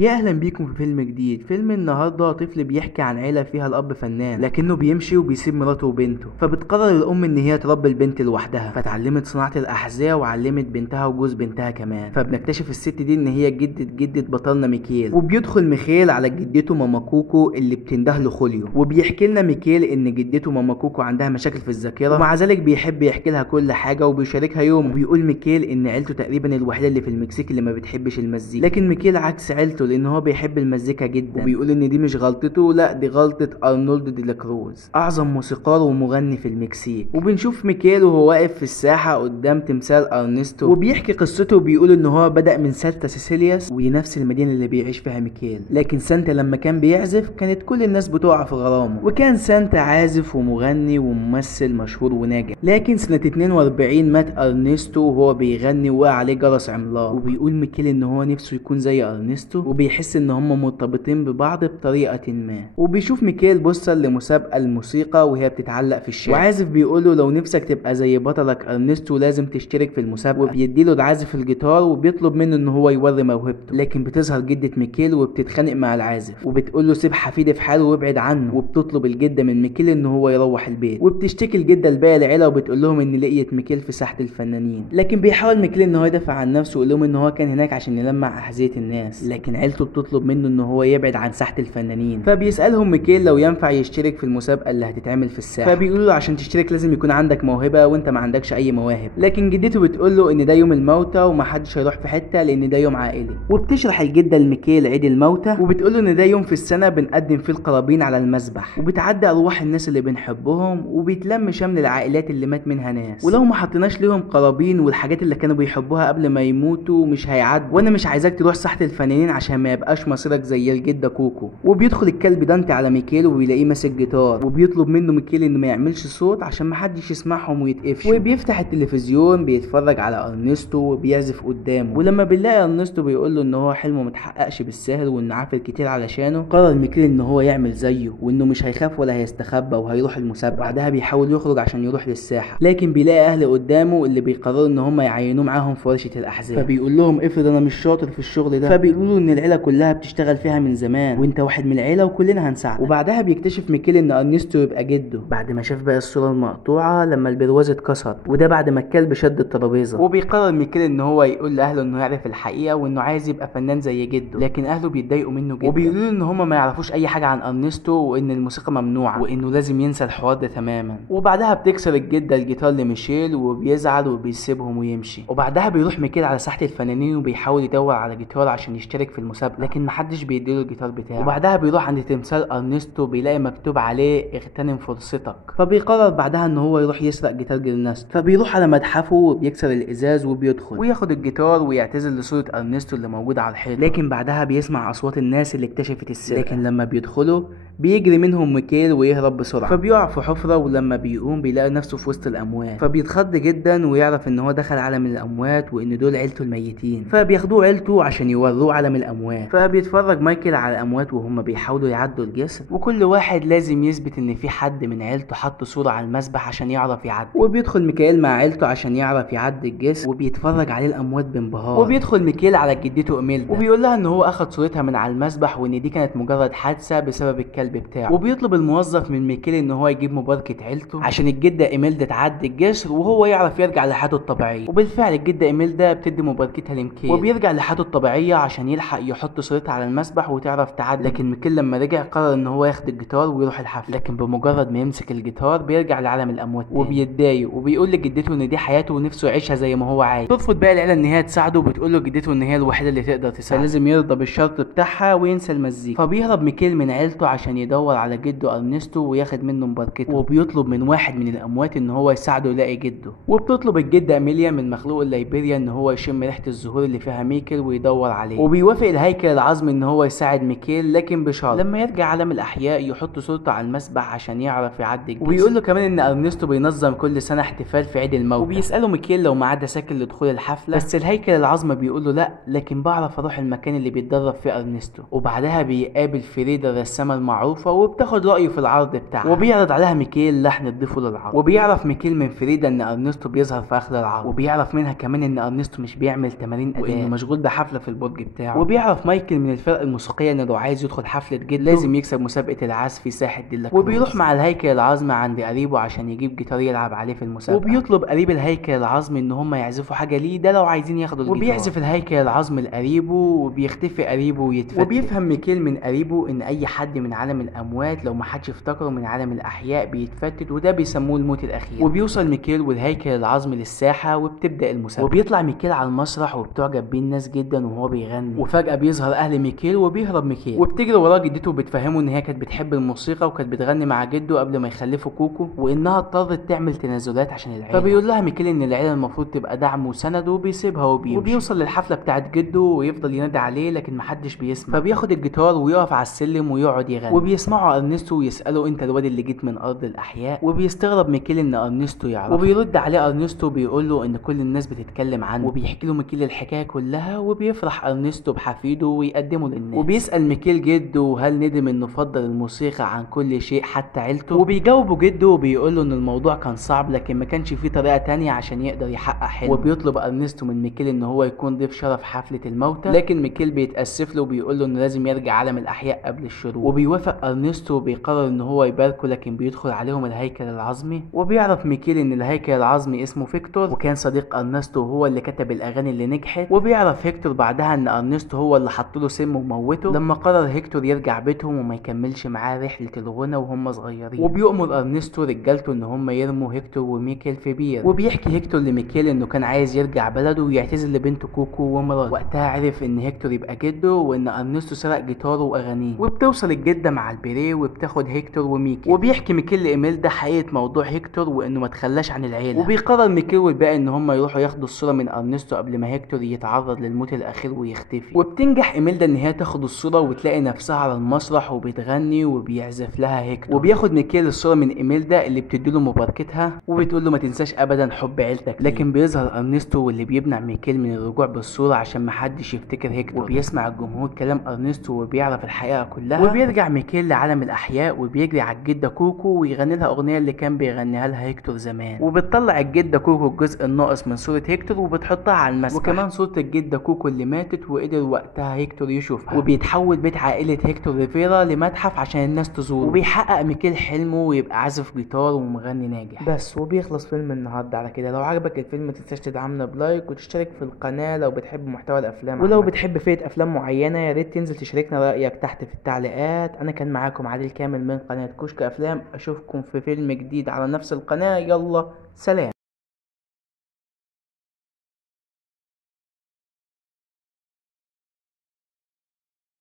يا اهلا بيكم في فيلم جديد. فيلم النهارده طفل بيحكي عن عيله فيها الاب فنان لكنه بيمشي وبيسيب مراته وبنته، فبتقرر الام ان هي تربي البنت لوحدها، فتعلمت صناعه الاحذيه وعلمت بنتها وجوز بنتها كمان. فبنكتشف الست دي ان هي جدة بطلنا ميكيل، وبيدخل ميكيل على جدته ماما كوكو اللي بتنده له خوليو، وبيحكي لنا ميكيل ان جدته ماما كوكو عندها مشاكل في الذاكره، ومع ذلك بيحب يحكي لها كل حاجه وبيشاركها يوم. وبيقول ميكيل ان عيلته تقريبا الوحيده اللي في المكسيك اللي ما بتحبش المزيكا، لكن ميكيل عكس عيلته لان هو بيحب المزيكا جدا، وبيقول ان دي مش غلطته، لا دي غلطة ارنولد دي لا كروز، اعظم موسيقار ومغني في المكسيك. وبنشوف ميكيل وهو واقف في الساحة قدام تمثال ارنستو، وبيحكي قصته وبيقول ان هو بدأ من سانتا سيسيلياس، وهي نفس المدينة اللي بيعيش فيها ميكيل، لكن سانتا لما كان بيعزف كانت كل الناس بتقع في غرامه، وكان سانتا عازف ومغني وممثل مشهور وناجح. لكن سنة 42 مات ارنستو وهو بيغني ووقع عليه جرس عملاق، وبيقول ميكيل ان هو نفسه يكون زي ارنستو، وبيحس ان هم مرتبطين ببعض بطريقة ما. وبيشوف ميكيل بوستر لمسابقة الموسيقى وهي بتتعلق في الشارع، وعازف بيقوله لو نفسك تبقى زي بطلك ارنستو لازم تشترك في المسابقة، وبيديله العازف الجيتار وبيطلب منه ان هو يوري موهبته. لكن بتظهر جدة ميكيل وبتتخانق مع العازف، وبتقوله سيب حفيدي في حاله وابعد عنه، وبتطلب الجدة من ميكيل ان هو يروح البيت، وبتشتكي الجدة لباقي العيلة وبتقول لهم ان لقيت ميكيل في ساحة الفنانين. لكن بيحاول ميكيل ان هو يدافع عن نفسه ويقول لهم ان هو كان هناك عشان يلمع احذية الناس، لكن عيلته بتطلب منه ان هو يبعد عن ساحة الفنانين. فبيسألهم ميكيل لو ينفع يشترك في المسابقة اللي هتتعمل في الساحة، فبيقولوا له عشان تشترك لازم يكون عندك موهبة وانت ما عندكش اي مواهب. لكن جدته بتقول له ان ده يوم الموتى ومحدش هيروح في حتة لان ده يوم عائلي. وبتشرح الجدة لميكيل عيد الموتى، وبتقول له ان ده يوم في السنة بنقدم فيه القرابين على المذبح، وبتعدي ارواح الناس اللي بنحبهم، وبيتلم شمل العائلات اللي مات منها ناس، ولو ما حطيناش ليهم قرابين والحاجات اللي كانوا بيحبوها قبل ما يموتوا مش هيعدوا، وانا مش عايزاك تروح ساحة الفنانين عشان ما يبقاش مصيرك زي الجدة كوكو. وبيدخل الكلب دانتي على ميكيل وبيلاقيه ماسك جيتار، وبيطلب منه ميكيل انه ما يعملش صوت عشان ما حدش يسمعهم ويتقفش. وبيفتح التلفزيون بيتفرج على ارنستو وبيعزف قدامه، ولما بنلاقي ارنستو بيقول له ان هو حلمه متحققش بالسهل وانه عافر كتير علشانه، قرر ميكيل ان هو يعمل زيه وانه مش هيخاف ولا هيستخبى وهيروح المسابقه. بعدها بيحاول يخرج عشان يروح للساحه، لكن بيلاقي اهل قدامه اللي بيقرروا ان هم يعينوه معاهم في ورشه الاحزاب. فبيقول لهم افرض انا مش شاطر في الشغل ده، فبيقولوا ان العيله كلها بتشتغل فيها من زمان وانت واحد من العيله وكلنا هنساعدك. وبعدها بيكتشف ميكيل ان ارنستو يبقى جده بعد ما شاف بقى الصوره المقطوعه لما البرواز اتكسر، وده بعد ما الكلب شد الترابيزه. وبيقرر ميكيل ان هو يقول لاهله انه يعرف الحقيقه وانه عايز يبقى فنان زي جده، لكن اهله بيتضايقوا منه جدا، وبيقولوا ان هم ما يعرفوش اي حاجه عن ارنستو وان الموسيقى ممنوعه وانه لازم ينسى الحوار ده تماما. وبعدها بتكسر الجده الجيتار لميشيل وبيزعل وبيسيبهم ويمشي. وبعدها بيروح ميكيل على ساحه الفنانين وبيحاول يدور على جيتار عشان يشترك في المسابقه، لكن محدش بيديله الجيتار بتاعه. وبعدها بيروح عند تمثال ارنستو بيلاقي مكتوب عليه اغتنم فرصتك، فبيقرر بعدها ان هو يروح يسرق جيتار جرنست. فبيروح على متحفه وبيكسر الازاز وبيدخل وياخد الجيتار ويعتذر لصوره ارنستو اللي موجوده على الحيط، لكن بعدها بيسمع اصوات الناس اللي اكتشفت السر، لكن لما بيدخلوا بيجري منهم ميكيل ويهرب بسرعه، فبيقع في حفره، ولما بيقوم بيلاقي نفسه في وسط الاموات، فبيتخض جدا ويعرف ان هو دخل عالم الاموات وان دول عيلته الميتين، فبياخدوه عيلته عشان يوروه عالم الاموات. فبيتفرج مايكل على الاموات وهم بيحاولوا يعدوا الجسر، وكل واحد لازم يثبت ان في حد من عيلته حط صوره على المسبح عشان يعرف يعدي. وبيدخل ميكيل مع عيلته عشان يعرف يعدي الجسر، وبيتفرج عليه الاموات بانبهار. وبيدخل ميكيل على جدته اميلدا وبيقول لها ان هو اخد صورتها من على المسبح وان دي كانت مجرد حادثه بسبب الكلب بتاعه. وبيطلب الموظف من ميكيل ان هو يجيب مباركه عيلته عشان الجده اميلدا تعدي الجسر وهو يعرف يرجع لحياته الطبيعيه. وبالفعل الجده اميلدا بتدي مباركتها لميكيل وبيرجع لحياته الطبيعيه عشان يلحق يحط صورتها على المسبح وتعرف تعدي. لكن ميكيل لما رجع قرر ان هو ياخد الجيتار ويروح الحفله، لكن بمجرد ما يمسك الجيتار بيرجع لعالم الاموات وبيتضايق وبيقول لجدته ان دي حياته ونفسه يعيشها زي ما هو عايز. ترفض بقى العيله ان هي تساعده وبتقول له جدته ان هي الوحيده اللي تقدر تساعده، فلازم يرضى بالشرط بتاعها وينسى المزيكا. فبيهرب ميكيل من عيلته عشان يدور على جده ارنستو وياخد منه مباركته، وبيطلب من واحد من الاموات ان هو يساعده يلاقي جده. وبتطلب الجده اميليا من مخلوق الليبيريا ان هو يشم ريحه الزهور اللي فيها ميكيل ويدور عليه، وبيوافق الهيكل العظمي ان هو يساعد ميكيل لكن بشرط لما يرجع عالم الاحياء يحط صورته على المسبح عشان يعرف يعدي الجسر. وبيقول له كمان ان ارنستو بينظم كل سنه احتفال في عيد الموت، وبيساله ميكيل لو معاه دساكل لدخول الحفله، بس الهيكل العظمي بيقول له لا لكن بعرف اروح المكان اللي بيتدرب فيه ارنستو. وبعدها بيقابل فريدا الرسامه المعروفه وبتاخد رايه في العرض بتاعها، وبيعرض عليها ميكيل لحن تضيفه للعرض. وبيعرف ميكيل من فريدا ان ارنستو بيظهر في اخر العرض، وبيعرف منها كمان ان ارنستو مش بيعمل تمارين اداء وانه مشغول بحفله في البرج بتاعه. وبيعرف وبيعرف مايكل من الفرقه الموسيقيه ان لو عايز يدخل حفله جده لازم يكسب مسابقه العزف في ساحه ديلاكروز، وبيروح مع الهيكل العظمي عند قريبه عشان يجيب جيتار يلعب عليه في المسابقه، وبيطلب قريب الهيكل العظمي ان هم يعزفوا حاجه ليه ده لو عايزين ياخدوا الجيتار، وبيعزف الهيكل العظمي لقريبه وبيختفي قريبه ويتفتت، وبيفهم ميكيل من قريبه ان اي حد من عالم الاموات لو ما حدش افتكره من عالم الاحياء بيتفتت، وده بيسموه الموت الاخير. وبيوصل ميكيل والهيكل العظمي للساحه وبتبدا المسابقه، وبيطلع ميكيل على المسرح وبتعجب بيه الناس جدا وهو بيغني، وفجاه بيظهر اهل ميكيل وبيهرب ميكيل، وبتجري وراه جدته وبتفهمه ان هي كانت بتحب الموسيقى وكانت بتغني مع جده قبل ما يخلفوا كوكو، وانها اضطرت تعمل تنازلات عشان العيله، فبيقول لها ميكيل ان العيله المفروض تبقى دعم وسند وبيسيبها وبيمشي، وبيوصل للحفله بتاعت جده ويفضل ينادي عليه لكن محدش بيسمع، فبياخد الجيتار ويقف على السلم ويقعد يغني، وبيسمعوا ارنستو ويساله انت الواد اللي جيت من ارض الاحياء، وبيستغرب ميكيل ان ارنستو يعرف، وبيرد عليه ارنستو بيقول له ان كل الناس بتتكلم عنه، وبيحكي له ميكيل الحكايه كلها، وبيفرح ارنستو بحفيده ويقدمه للناس، وبيسال ميكيل جده هل ندم انه فضل الموسيقى عن كل شيء حتى عيلته، وبيجاوبه جده وبيقول له ان الموضوع كان صعب لكن ما كانش فيه طريقه تانية عشان يقدر يحقق حلمه، وبيطلب ارنستو من ميكيل ان هو يكون ضيف شرف حفله الموتى، لكن ميكيل بيتاسف له وبيقول له انه لازم يرجع عالم الاحياء قبل الشروق، وبيوافق ارنستو وبيقرر ان هو يباركه، لكن بيدخل عليهم الهيكل العظمي، وبيعرف ميكيل ان الهيكل العظمي اسمه فيكتور وكان صديق ارنستو وهو اللي كتب الاغاني اللي نجحت، وبيعرف هيكتور بعدها ان ارنستو هو اللي حط له سم وموته لما قرر هيكتور يرجع بيتهم وما يكملش معاه رحله الغنى وهم صغيرين، وبيؤمر ارنستو رجالته ان هم يرموا هيكتور وميكيل في بير، وبيحكي هيكتور لميكيل انه كان عايز يرجع بلده ويعتذر لبنته كوكو ومراته، وقتها عرف ان هيكتور يبقى جده وان ارنستو سرق جيتاره واغانيه، وبتوصل الجده مع البيريه وبتاخد هيكتور وميكيل، وبيحكي ميكيل لإيميلدا حقيقه موضوع هيكتور وانه ما تخلاش عن العيله، وبيقرر ميكيل والباقي ان هم يروحوا ياخدوا الصوره من ارنستو قبل ما هيكتور يتعرض للموت الاخير ويختفي، وبتنجح إيميلدا ان هي تاخد الصوره وتلاقي نفسها على المسرح وبتغني وبيعزف لها هيكتور، وبياخد ميكيل الصوره من إيميلدا اللي بتديله مباركتها وبتقول له ما تنساش ابدا حب عيلتك، لكن بيظهر ارنستو واللي بيمنع ميكيل من الرجوع بالصوره عشان ما حدش يفتكر هيكتور، وبيسمع الجمهور كلام ارنستو وبيعرف الحقيقه كلها، وبيرجع ميكيل لعالم الاحياء وبيجري على الجده كوكو ويغني لها اغنيه اللي كان بيغنيها لها هيكتور زمان، وبتطلع الجده كوكو الجزء الناقص من صوره هيكتور وبتحطها على المسرح، وكمان صوره الجده كوكو اللي ماتت وقدر وقتها هيكتور يشوفها، وبيتحول بيت عائله هيكتور ريفيرا لمتحف عشان الناس تزوره، وبيحقق ميكيل حلمه ويبقى عازف جيتار ومغني ناجح. بس وبيخلص فيلم النهارده على كده. لو عجبك الفيلم متنساش تدعمنا بلايك وتشترك في القناه لو بتحب محتوى الافلام، ولو بتحب فئه افلام معينه يا ريت تنزل تشاركنا رايك تحت في التعليقات. انا كان معاكم عادل كامل من قناه كشك افلام، اشوفكم في فيلم جديد على نفس القناه. يلا سلام.